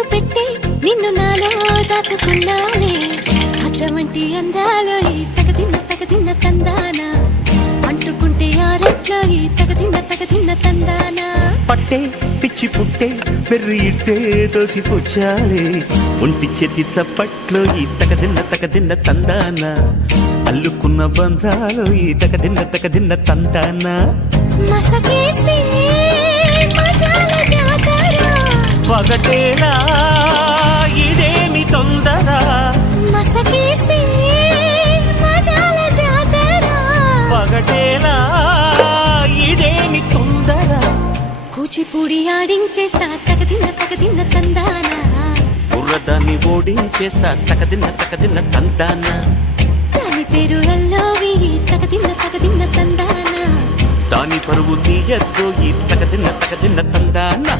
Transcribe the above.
నిన్ను పెట్టి నిన్ను నాలో దాచుకున్నానే అద్దమంటి అందాలో ఈ తగదిన్న తందానా అంటుకుంటే ఆరట్లో ఈ తగదిన్న తందానా పట్టే పిచ్చి పుట్టే పెర్రి ఇట్టే దోసి పుచ్చాలే ఒంటి చేతి చప్పట్లో ఈ తగదిన్న తందానా అల్లుకున్న బంధాలు ఈ తగదిన్న తందానా మసకేస్తే మజాల జాతర పగటేలా ఇదేమి తొందర మసకేస్తే మజాల జాతర పగటేలా ఇదేమి తొందర కూచిపూడి ఆడించేస్తా తగదిన్న తందానా బుర్రదాన్ని ఓడించేస్తా తగదిన్న తందానా దాని పేరు అల్లోవి తగదిన్న తందానా దాని పరువు తీయద్దు ఈ తగదిన్న తందానా